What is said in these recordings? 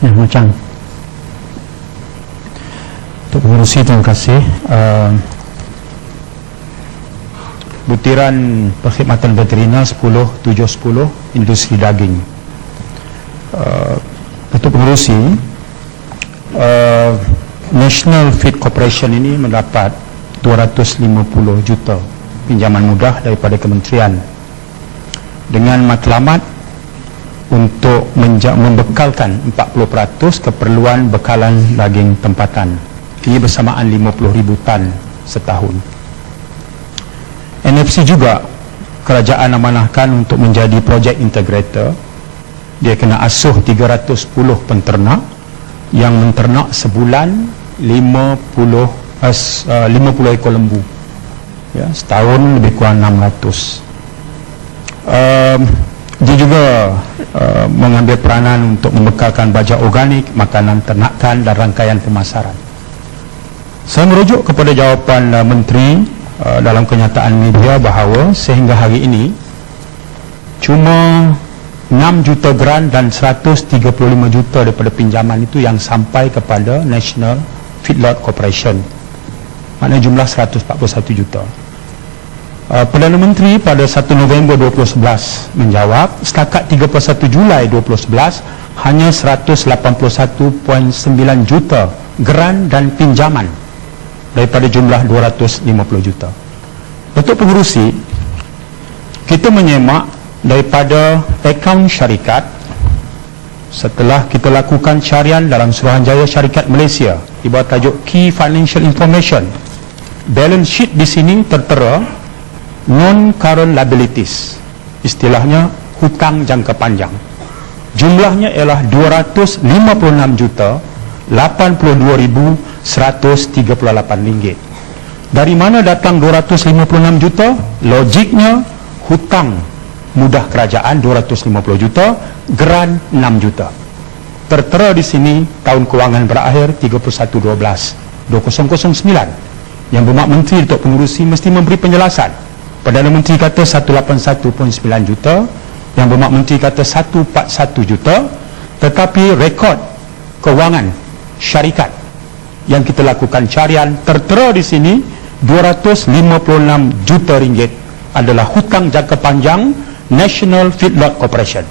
Ya, macam. Untuk pengurusi, terima kasih. Uh, butiran perkhidmatan veterina 10, 7, 10, industri daging. Uh, untuk pengurusi, uh, National Feed Corporation ini mendapat 250 juta pinjaman mudah daripada kementerian dengan matlamat untuk membekalkan 40% keperluan bekalan daging tempatan. Ini bersamaan 50 ribu tan setahun. NFC juga kerajaan amanahkan untuk menjadi projek integrator. Dia kena asuh 310 penternak yang menternak sebulan 50 as, uh, 50 ekor lembu. Ya, setahun lebih kurang 600. Um, dia juga uh, mengambil peranan untuk membekalkan baja organik, makanan ternakan dan rangkaian pemasaran. Saya merujuk kepada jawapan uh, Menteri uh, dalam kenyataan media bahawa sehingga hari ini cuma 6 juta grant dan 135 juta daripada pinjaman itu yang sampai kepada National Feedlot Corporation. Maknanya jumlah 141 juta. Uh, Perdana Menteri pada 1 November 2011 menjawab setakat 31 Julai 2011 hanya 181.9 juta grant dan pinjaman daripada jumlah 250 juta. Untuk pengurusi kita menyemak daripada akaun syarikat setelah kita lakukan carian dalam Suruhanjaya Syarikat Malaysia di bawah tajuk Key Financial Information balance sheet di sini tertera non-current liabilities. Istilahnya hutang jangka panjang. Jumlahnya ialah 256 juta 82,138 ringgit. Dari mana datang 256 juta? Logiknya hutang mudah kerajaan 250 juta grant 6 juta. Tertera di sini tahun kewangan berakhir 31/12 2009 yang bermak menteri untuk pengurusi mesti memberi penjelasan Perdana Menteri kata 181.9 juta yang bermak menteri kata 141 juta tetapi rekod kewangan syarikat yang kita lakukan carian tertera di sini 256 juta ringgit adalah hutang jangka panjang National Feedlot Corporation.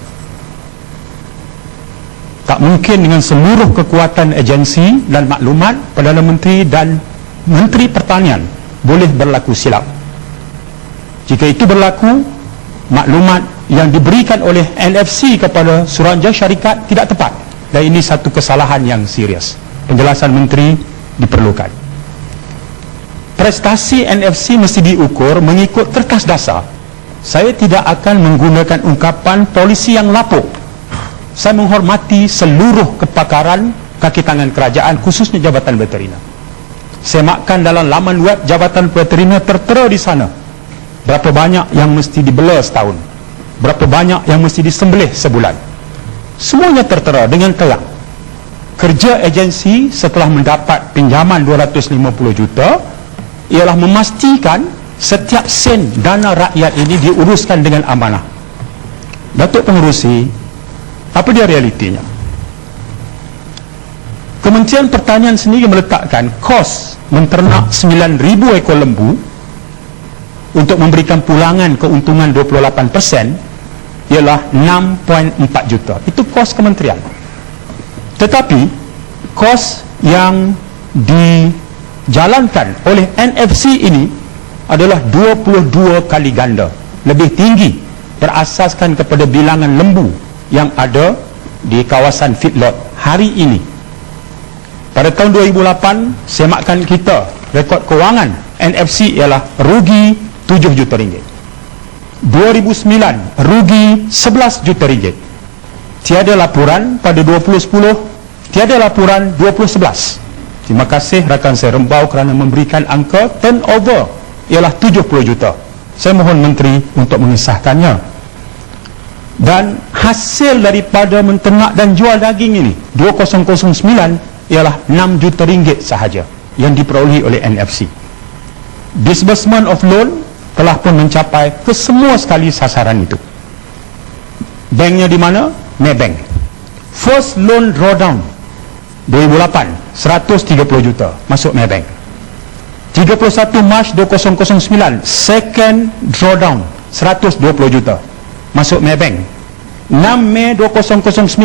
Tak mungkin dengan seluruh kekuatan agensi dan maklumat Perdana Menteri dan Menteri Pertanian boleh berlaku silap jika itu berlaku maklumat yang diberikan oleh NFC kepada Suruhanjaya Syarikat tidak tepat. Dan ini satu kesalahan yang serius. Penjelasan menteri diperlukan. Prestasi NFC mesti diukur mengikut kertas dasar. Saya tidak akan menggunakan ungkapan polisi yang lapuk. Saya menghormati seluruh kepakaran kaki tangan kerajaan khususnya Jabatan Veterina semakkan dalam laman web Jabatan Veterina tertera di sana berapa banyak yang mesti dibela setahun? Berapa banyak yang mesti disembelih sebulan? Semuanya tertera dengan telak kerja agensi setelah mendapat pinjaman 250 juta ialah memastikan setiap sen dana rakyat ini diuruskan dengan amanah. Datuk Pengurusi apa dia realitinya? Kementerian Pertanian sendiri meletakkan kos menternak 9,000 ekor lembu untuk memberikan pulangan keuntungan 28% ialah 6.4 juta. Itu kos kementerian. Tetapi kos yang dijalankan oleh NFC ini adalah 22 kali ganda. Lebih tinggi berasaskan kepada bilangan lembu yang ada di kawasan feedlot hari ini. Pada tahun 2008, semakan kita rekod kewangan NFC ialah rugi 7 juta ringgit. 2009 rugi 11 juta ringgit. Tiada laporan pada 2010 tiada laporan 2011 terima kasih rakan saya rembau kerana memberikan angka turnover ialah 70 juta. Saya mohon menteri untuk mengesahkannya. Dan hasil daripada menternak dan jual daging ini 2009 ialah 6 juta ringgit sahaja yang diperolehi oleh NFC disbursement of loan telah pun mencapai ke semua sekali sasaran itu. Banknya di mana? Maybank. First loan drawdown 2008 130 juta masuk Maybank 31 Mac 2009 second drawdown 120 juta masuk Maybank 6 Mei 2009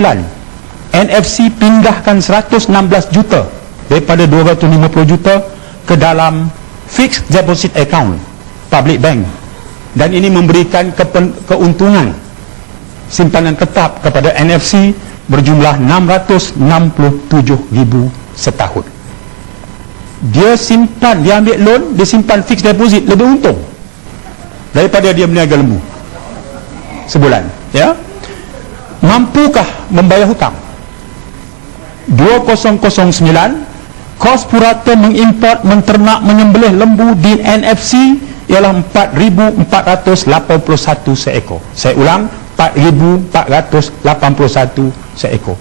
NFC pindahkan 116 juta daripada 250 juta ke dalam fixed deposit account public bank. Dan ini memberikan keuntungan. Simpanan tetap kepada NFC berjumlah 667 ribu setahun. Dia simpan dia ambil loan dia simpan fixed deposit lebih untung daripada dia berniaga lembu. Sebulan ya? Mampukah membayar hutang? 2009 kos purata mengimport menternak menyembelih lembu di NFC ialah 4481 seekor. Saya ulang 4481 seekor.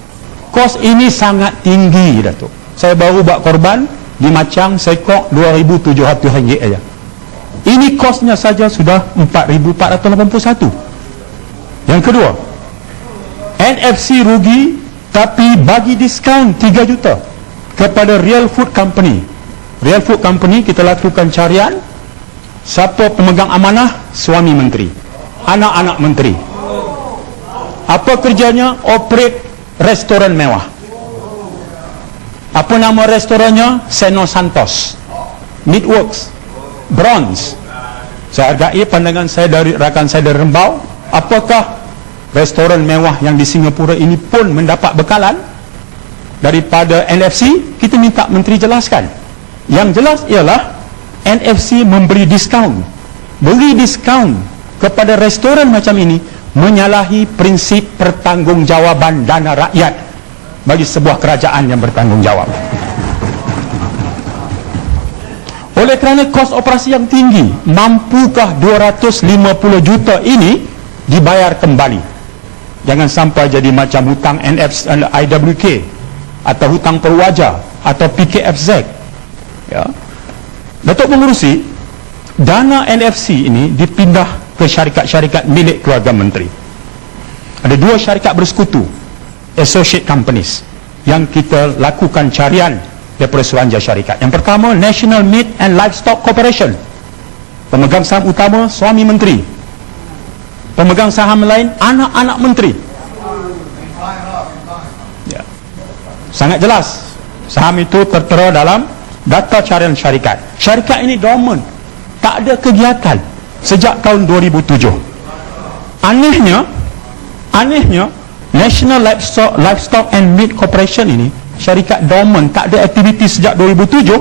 Kos ini sangat tinggi Datuk. Saya baru buat korban di Macang sekok 2700 ringgit aja. Ini kosnya saja sudah 4481 yang kedua NFC rugi tapi bagi diskaun 3 juta kepada Real Food Company. Real Food Company kita lakukan carian siapa pemegang amanah? Suami menteri. Anak-anak menteri. Apa kerjanya? Operate restoran mewah. Apa nama restorannya? Seno Santos. Meatworks. Bronze. Saya hargai pandangan saya dari rakan saya dari Rembau. Apakah restoran mewah yang di Singapura ini pun mendapat bekalan? Daripada NFC kita minta menteri jelaskan. Yang jelas ialah NFC memberi diskaun beri diskaun kepada restoran macam ini menyalahi prinsip pertanggungjawaban dana rakyat bagi sebuah kerajaan yang bertanggungjawab. Oleh kerana kos operasi yang tinggi, mampukah 250 juta ini dibayar kembali? Jangan sampai jadi macam hutang NFC, IWK atau hutang perwaja atau PKFZ. Ya. Datuk mengurusi dana NFC ini dipindah ke syarikat-syarikat milik keluarga menteri. Ada dua syarikat bersekutu, associate companies yang kita lakukan carian daripada suruhanjaya syarikat. Yang pertama, National Meat and Livestock Corporation. Pemegang saham utama, suami menteri. Pemegang saham lain, anak-anak menteri. Ya. Sangat jelas. Saham itu tertera dalam data carian syarikat. Syarikat ini dormant. Tak ada kegiatan sejak tahun 2007 anehnya anehnya National Livestock, Livestock and Meat Corporation ini syarikat dormant tak ada aktiviti sejak 2007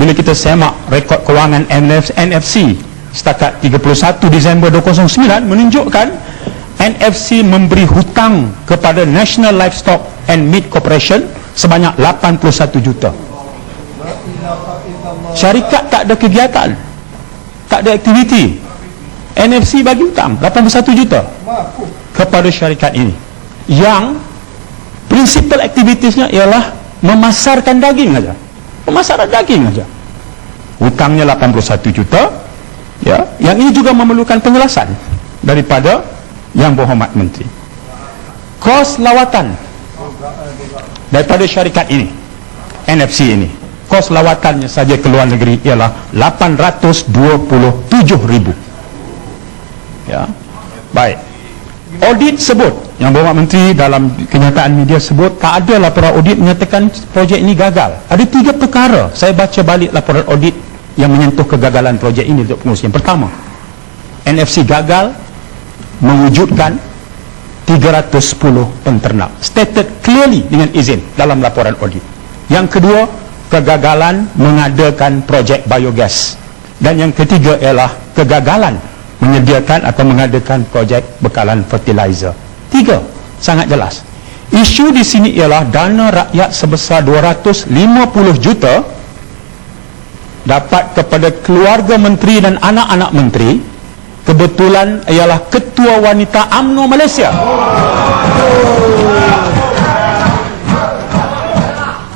bila kita semak rekod kewangan NFC setakat 31 Disember 2009 menunjukkan NFC memberi hutang kepada National Livestock and Meat Corporation sebanyak 81 juta syarikat tak ada kegiatan. Tak ada aktiviti. NFC bagi hutang 81 juta kepada syarikat ini. Yang prinsipal aktivitasnya ialah memasarkan daging saja pemasaran daging saja hutangnya 81 juta ya. Yang ini juga memerlukan penjelasan daripada yang berhormat menteri. Kos lawatan daripada syarikat ini NFC ini kos lawatannya saja ke luar negeri ialah 827 ribu. Ya. Baik. Audit sebut yang bawa menteri dalam kenyataan media sebut tak ada laporan audit menyatakan projek ini gagal. Ada tiga perkara. Saya baca balik laporan audit yang menyentuh kegagalan projek ini untuk pengurus. Yang pertama NFC gagal mewujudkan 310 penternak. Stated clearly dengan izin dalam laporan audit. Yang kedua kegagalan mengadakan projek biogas. Dan yang ketiga ialah kegagalan menyediakan atau mengadakan projek bekalan fertilizer. Tiga sangat jelas. Isu di sini ialah dana rakyat sebesar 250 juta dapat kepada keluarga menteri dan anak-anak menteri. Kebetulan ialah ketua wanita AMNO Malaysia.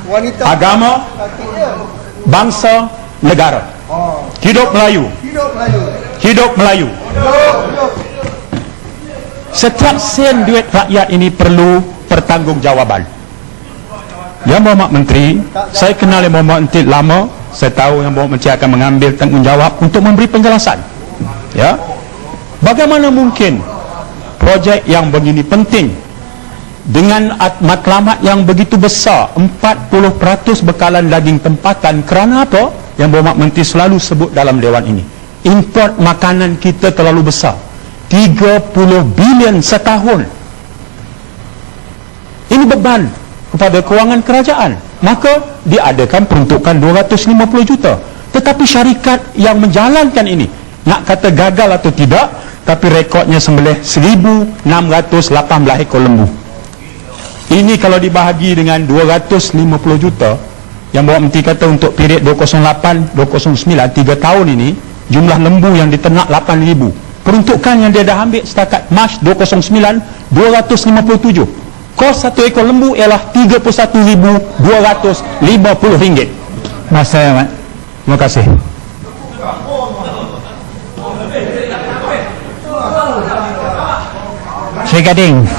Wanita agama bangsa negara. Hidup Melayu. Hidup Melayu. Setiap sen duit rakyat ini perlu pertanggungjawaban. Yang Bapak Menteri, saya kenal yang Bapak Menteri lama, saya tahu yang Bapak Menteri akan mengambil tanggungjawab untuk memberi penjelasan. Ya. Bagaimana mungkin projek yang begini penting dengan at- matlamat yang begitu besar 40% bekalan daging tempatan. Kerana apa? Yang Bapak Menteri selalu sebut dalam dewan ini. Import makanan kita terlalu besar. 30 bilion setahun. Ini beban kepada kewangan kerajaan. Maka diadakan peruntukan 250 juta. Tetapi syarikat yang menjalankan ini nak kata gagal atau tidak tapi rekodnya sembelih 1618 ekor lembu ini kalau dibahagi dengan 250 juta yang Bapak Menteri kata untuk period 208, 209, 3 tahun ini jumlah lembu yang diternak 8,000 peruntukan yang dia dah ambil setakat Mac 209 257 kos satu ekor lembu ialah 31,250 ringgit Masa ya, Mat. terima kasih Sri Gading.